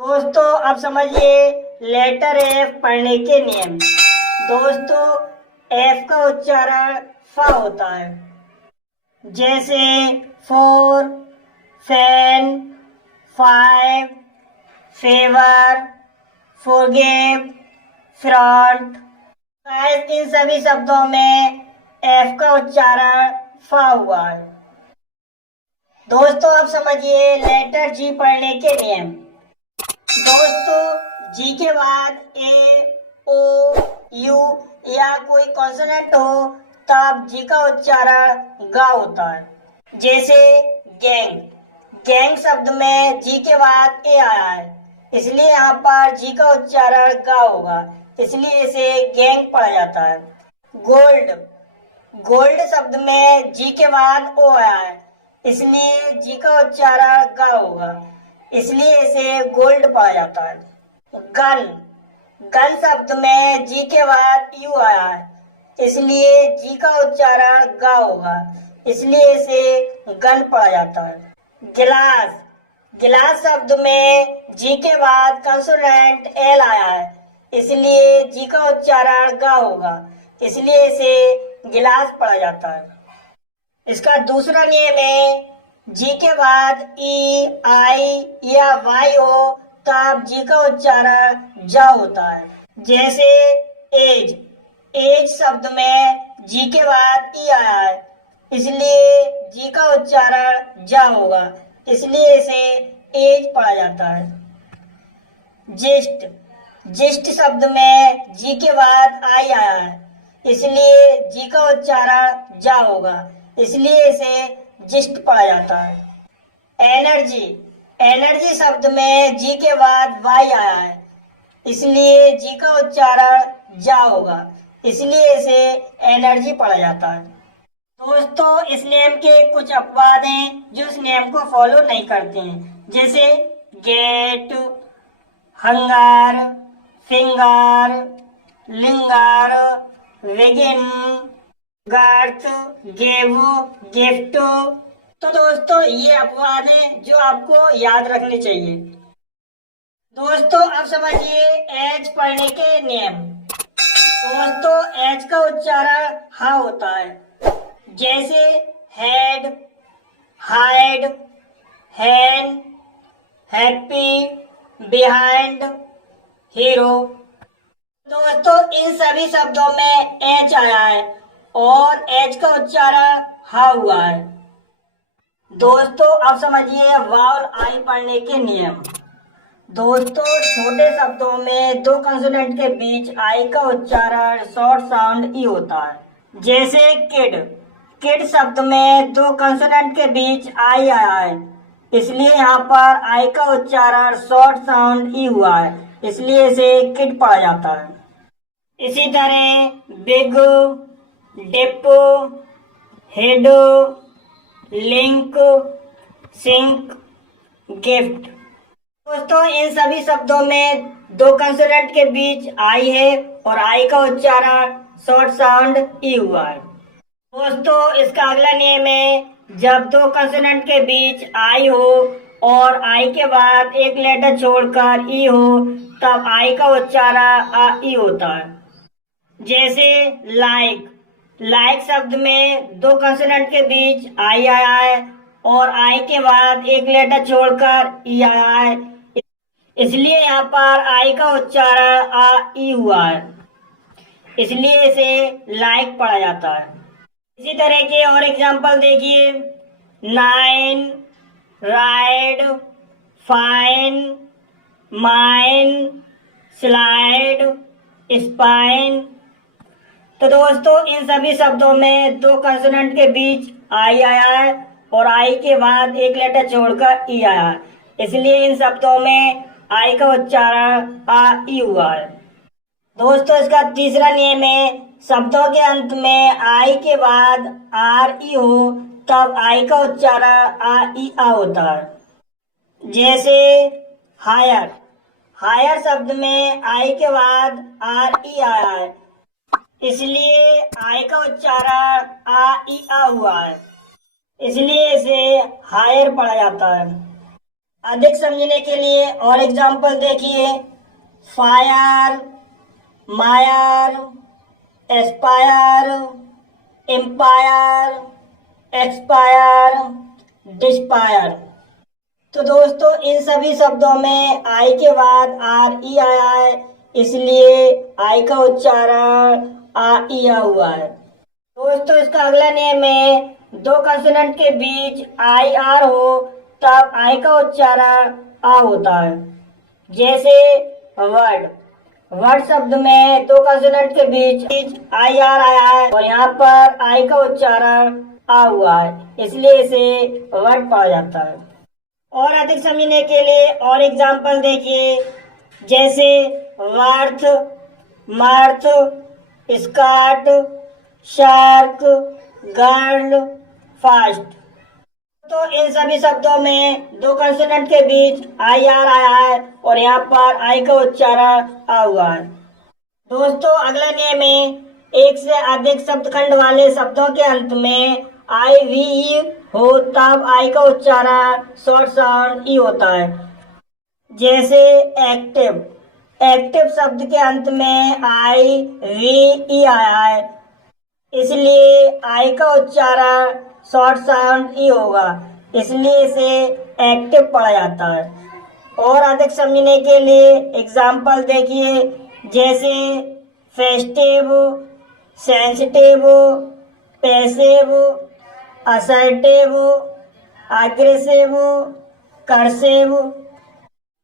दोस्तों अब समझिए लेटर एफ पढ़ने के नियम। दोस्तों एफ का उच्चारण फ होता है, जैसे four, fan, five, favour, forgive, front. शायद इन सभी शब्दों में एफ का उच्चारण फ हुआ है। दोस्तों अब समझिए लेटर जी पढ़ने के नियम। दोस्तों जी के बाद ए, ओ, यू या कोई कॉन्सोनेंट हो तब जी का उच्चारण गा होता है। जैसे गैंग, गैंग शब्द में जी के बाद ए आया है, इसलिए यहाँ पर जी का उच्चारण गा होगा, इसलिए इसे गैंग पढ़ा जाता है। गोल्ड, गोल्ड शब्द में जी के बाद ओ आया है, इसलिए जी का उच्चारण गा होगा, इसलिए इसे गोल्ड पढ़ा जाता है। गन, गन शब्द में जी के बाद यू आया है, इसलिए जी का उच्चारण गा होगा, इसलिए इसे गन पढ़ा जाता है। गिलास, गिलास शब्द में जी के बाद कंसोनेंट एल आया है, इसलिए जी का उच्चारण गा होगा, इसलिए इसे गिलास पढ़ा जाता है। इसका दूसरा नियम है जी के बाद ई, आई या वाई हो तब जी का उच्चारण जा होता है। जैसे एज, एज शब्द में जी के बाद ई आया है, इसलिए जी का उच्चारण जा होगा, इसलिए इसे एज पढ़ा जाता है। जिस्ट, जिस्ट शब्द में जी के बाद आई आया है, इसलिए जी का उच्चारण जा होगा, इसलिए इसे जिस्ट पढ़ा जाता है। एनर्जी, एनर्जी शब्द में जी के बाद वाई आया है, इसलिए जी का उच्चारण जा होगा, इसलिए इसे एनर्जी पढ़ा जाता है। दोस्तों इस नियम के कुछ अपवाद हैं जो इस नियम को फॉलो नहीं करते हैं, जैसे गेट, हंगार, फिंगर, लिंगार, वेगिन, गार्थ, गेवो, गिफ्ट। तो दोस्तों ये अपवाद हैं जो आपको याद रखने चाहिए। दोस्तों अब समझिए एच पढ़ने के नियम। दोस्तों एच का उच्चारण हा होता है, जैसे हेड, हाइड, हैन, हैप्पी, बिहाइंड, हीरो। दोस्तों इन सभी शब्दों में एच आया है और एच का उच्चारण हा हुआ है। दोस्तों अब समझिए वावल आई पढ़ने के नियम। दोस्तों छोटे शब्दों में दो कंसोनेंट के बीच आई का उच्चारण शॉर्ट साउंड ई होता है। जैसे किड, किड शब्द में दो कंसोनेंट के बीच आई आया है, इसलिए यहाँ पर आई का उच्चारण शॉर्ट साउंड ई हुआ है, इसलिए इसे किड पढ़ा जाता है। इसी तरह big, dip, head, link, sink, gift. दोस्तों इन सभी शब्दों में दो कंसोनेंट के बीच आई है और आई का उच्चारण शॉर्ट साउंड ई हुआ है। दोस्तों इसका अगला नियम है जब दो कंसोनेंट के बीच आई हो और आई के बाद एक लेटर छोड़कर ई हो तब आई का उच्चारण आ ई होता है। जैसे लाइक, लाइक शब्द में दो कंसोनेंट के बीच आई आया है और आई के बाद एक लेटर छोड़कर ई आया है, इसलिए यहाँ पर आई का उच्चारण आ ई हुआ है, इसलिए इसे लाइक पढ़ा जाता है। इसी तरह के और एग्जांपल देखिए, nine, ride, fine, mine, slide, spine. तो दोस्तों इन सभी शब्दों में दो कंसोनेंट के बीच आई आया है और आई के बाद एक लेटर छोड़कर ई आया है, इसलिए इन शब्दों में आई का उच्चारण आ ई हुआ है। दोस्तों इसका तीसरा नियम है शब्दों के अंत में आई के बाद आर ई हो तब आई का उच्चारण आ ई आ होता है। जैसे हायर, हायर शब्द में आई के बाद आर ई आया है, इसलिए आई का उच्चारण आ ई आ हुआ है, इसलिए इसे हायर पढ़ा जाता है। अधिक समझने के लिए और एग्जाम्पल देखिए। फायर, मायर, एस्पायर, एम्पायर, एक्सपायर, डिस्पायर। तो दोस्तों इन सभी शब्दों में आई के बाद आर ई आया है, इसलिए आई का उच्चारण आ ई आ हुआ है। दोस्तों इसका अगला नियम है, दो कंसोनेंट के बीच आई आर हो तब आई का उच्चारण आ होता है। जैसे वर्ड, वर्ड शब्द में दो कंसोनेंट के बीच आई आर आया है और यहाँ पर आई का उच्चारण आ हुआ है, इसलिए इसे वर्ड पढ़ा जाता है। और अधिक समझने के लिए और एग्जाम्पल देखिए। जैसे worth, मर्थ, skirt, shark, girl, fast. तो इन सभी शब्दों में दो कंसोनेंट के बीच आई आर आया है और यहाँ पर आई का उच्चारण आ हुआ है। दोस्तों अगला नियम है, एक से अधिक शब्दखंड वाले शब्दों के अंत में आई वी ई हो तब आई का उच्चारण शॉर्ट साउंड ई होता है। जैसे एक्टिव, एक्टिव शब्द के अंत में आई वी ई आया है, इसलिए आई का उच्चारण शॉर्ट साउंड ई होगा, इसलिए इसे एक्टिव पढ़ा जाता है। और अधिक समझने के लिए एग्जाम्पल देखिए। जैसे festive, sensitive, passive, assertive, aggressive, cursive.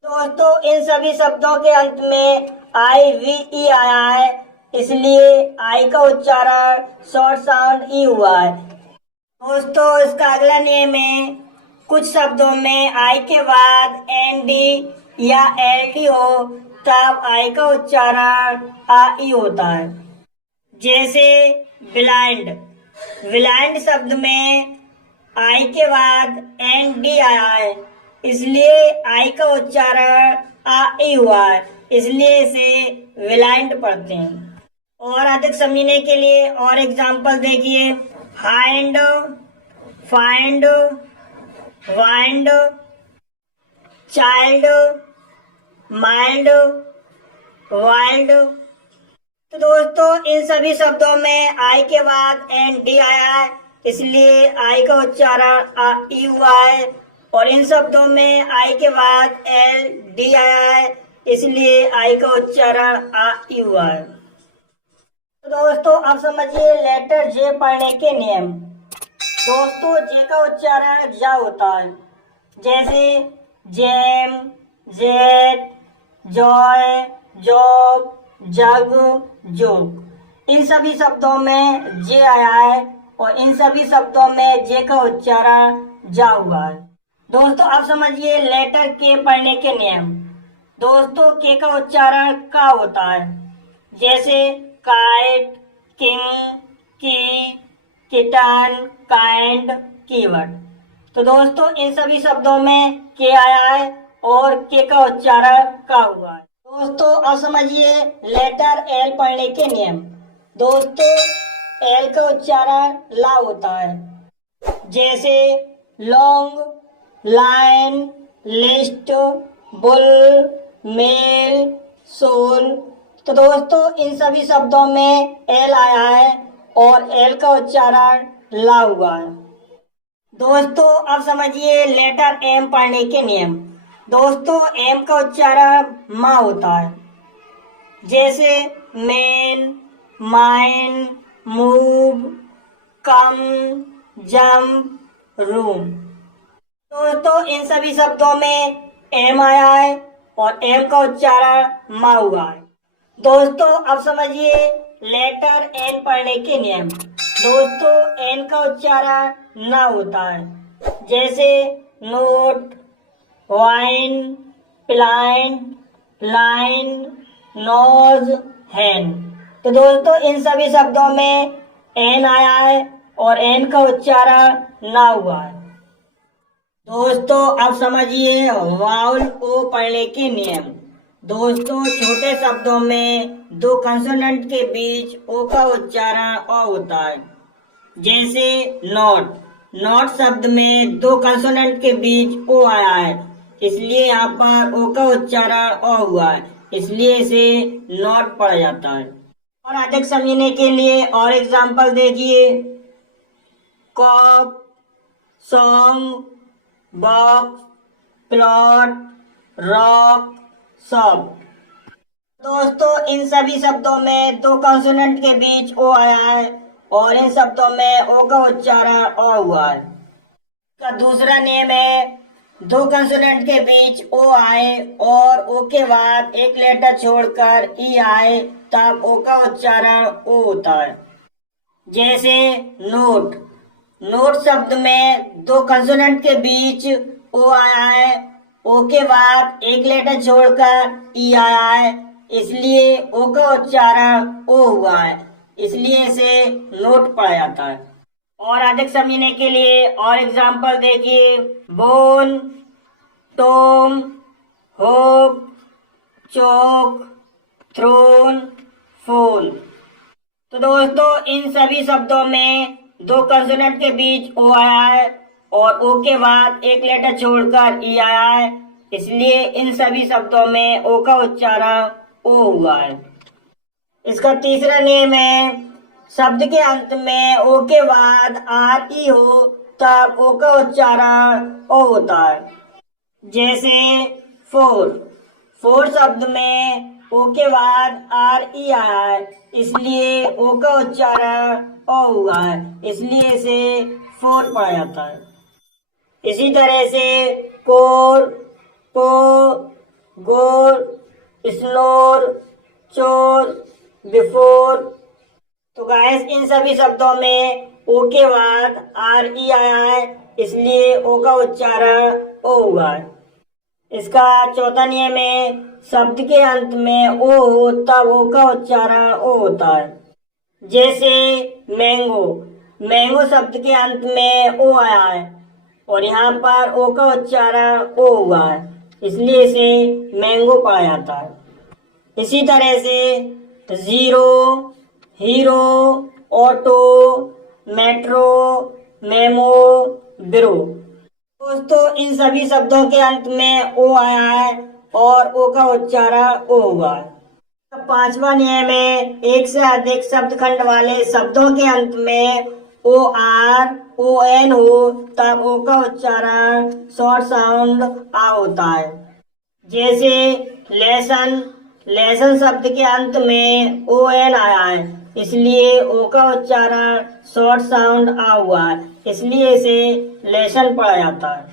दोस्तों इन सभी शब्दों के अंत में आई वी ई आया है, इसलिए आई का उच्चारण शॉर्ट साउंड ई हुआ है। दोस्तों इसका अगला नियम है, कुछ शब्दों में आई के बाद एन डी या एल डी हो तब आई का उच्चारण आ ई होता है। जैसे ब्लाइंड, ब्लाइंड शब्द में आई के बाद एन डी आया है, इसलिए आई का उच्चारण आ ई हुआ है, इसलिए इसे ब्लाइंड पढ़ते हैं। और अधिक समझने के लिए और एग्जाम्पल देखिए। Hind, find, wind, child, mild, wild. तो दोस्तों इन सभी शब्दों में आई के बाद एन डी आया है, इसलिए आई का उच्चारण आ ई हुआ है। और इन शब्दों में आई के बाद एल डी आया है, इसलिए आई का उच्चारण आ ई हुआ है। तो दोस्तों अब समझिए लेटर जे पढ़ने के नियम। दोस्तों जे का उच्चारण जा होता है। जैसे जैम, जेट, जॉय, जॉब, जग, जोक। इन सभी शब्दों में जे आया है और इन सभी शब्दों में जे का उच्चारण जा हुआ है। दोस्तों अब समझिए लेटर के पढ़ने के नियम। दोस्तों के का उच्चारण का होता है। जैसे काइट, किंग, की, किटन, काइंड, कीवर्ड। तो दोस्तों इन सभी शब्दों में के आया है और के का उच्चारण का हुआ है। दोस्तों अब समझिए लेटर एल पढ़ने के नियम। दोस्तों एल का उच्चारण ला होता है। जैसे long, line, list, bull, mail, soul. तो दोस्तों इन सभी शब्दों में एल आया है और एल का उच्चारण ला हुआ है। दोस्तों अब समझिए लेटर एम पढ़ने के नियम। दोस्तों एम का उच्चारण मा होता है। जैसे मेन, माइन, मूव, कम, जंप, रूम। दोस्तों इन सभी शब्दों में एम आया है और एम का उच्चारण मा हुआ है। दोस्तों अब समझिए लेटर एन पढ़ने के नियम। दोस्तों एन का उच्चारण ना होता है। जैसे note, wine, plant, line, nose, हैन। तो दोस्तों इन सभी शब्दों में एन आया है और एन का उच्चारण ना हुआ है। दोस्तों अब समझिए वाउल ओ पढ़ने के नियम। दोस्तों छोटे शब्दों में दो कंसोनेंट के बीच ओ का उच्चारण अ होता है। जैसे नॉट, नॉट शब्द में दो कंसोनेंट के बीच ओ आया है, इसलिए यहाँ पर ओ का उच्चारण ओ हुआ है, इसलिए इसे नॉट पढ़ा जाता है। और अधिक समझने के लिए और एग्जाम्पल देखिए, cop, song, box, plot, rock, shop. दोस्तों इन सभी शब्दों में दो कॉन्सोनेंट के बीच ओ आया है और इन शब्दों में ओ का उच्चारण ओ हुआ है। इसका दूसरा नियम है, दो कंसोनेंट के बीच ओ आए और ओ के बाद एक लेटर छोड़कर ई आए तब ओ का उच्चारण ओ होता है। जैसे नोट, नोट शब्द में दो कंसोनेंट के बीच ओ आया है, ओ के बाद एक लेटर छोड़कर ई आया है, इसलिए ओ का उच्चारण ओ हुआ है, इसलिए इसे नोट पढ़ा जाता है। और अधिक समझने के लिए और एग्जाम्पल देखिए, बोन, टोम, होप, चौक, थ्रोन, फोन। तो दोस्तों इन सभी शब्दों में दो कंसोनेंट के बीच ओ आया है और ओ के बाद एक लेटर छोड़कर ई आया है, इसलिए इन सभी शब्दों में ओ का उच्चारण ओ हुआ है। इसका तीसरा नियम है, शब्द के अंत में ओ के बाद आर ई हो तब ओ का उच्चारण ओ होता है। जैसे फोर, फोर शब्द में ओ के बाद आर ई आया है, इसलिए ओ का उच्चारण ओ हुआ है, इसलिए इसे फोर पढ़ा जाता है। इसी तरह से कोर, पो, गोर, स्नोर, चोर, बिफोर। तो गाइस इन सभी शब्दों में ओ के बाद आर ई आया है, इसलिए ओ का उच्चारण ओ हुआ है। इसका चौथा नियम है, शब्द के अंत में ओ हो तब ओ का उच्चारण ओ होता है। जैसे मैंगो, मैंगो शब्द के अंत में ओ आया है और यहाँ पर ओ का उच्चारण ओ हुआ है, इसलिए इसे मैंगो पढ़ा जाता है। इसी तरह से zero, hero, auto, metro, memo, बिरो। दोस्तों इन सभी शब्दों के अंत में ओ आया है और ओ का उच्चारण ओ हुआ है। पांचवा नियम है, एक से अधिक शब्द खंड वाले शब्दों के अंत में ओ आर ओ एन हो तब ओ का उच्चारण शॉर्ट साउंड आ होता है। जैसे लेसन, लेसन शब्द के अंत में ओ एन आया है, इसलिए ओ का उच्चारण शॉर्ट साउंड आ हुआ है, इसलिए इसे लेसन पढ़ा जाता है।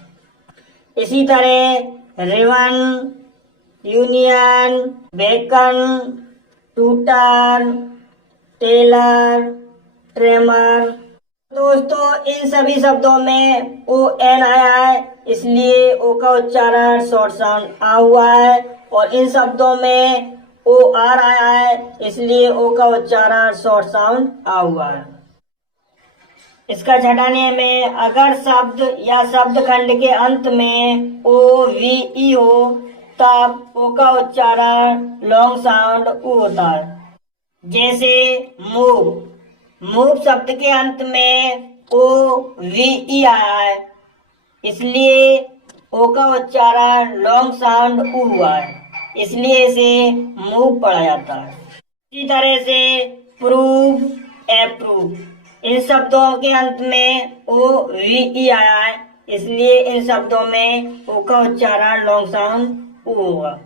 इसी तरह रिवन, यूनियन, बेकन, टूटर, टेलर, ट्रेमर। दोस्तों इन सभी शब्दों में ओ एन आया है, इसलिए ओ का उच्चारण शॉर्ट साउंड आ हुआ है और इन शब्दों में ओ आर आया है, इसलिए ओ का उच्चारण शॉर्ट साउंड आ हुआ है। इसका छठा नियम है, अगर शब्द या शब्द खंड के अंत में ओ वी ई हो तब ओ का उच्चारण लॉन्ग साउंड उ होता है। जैसे मूव, मूव शब्द के अंत में ओ वी ई आया है, इसलिए ओ का उच्चारण लॉन्ग साउंड उ हुआ है, इसलिए इसे मूव पढ़ा जाता है। इसी तरह से प्रूव, अप्रूव, इन शब्दों के अंत में ओ वी ई आया है, इसलिए इन शब्दों में ओ का उच्चारण लॉन्ग साउंड उ होगा।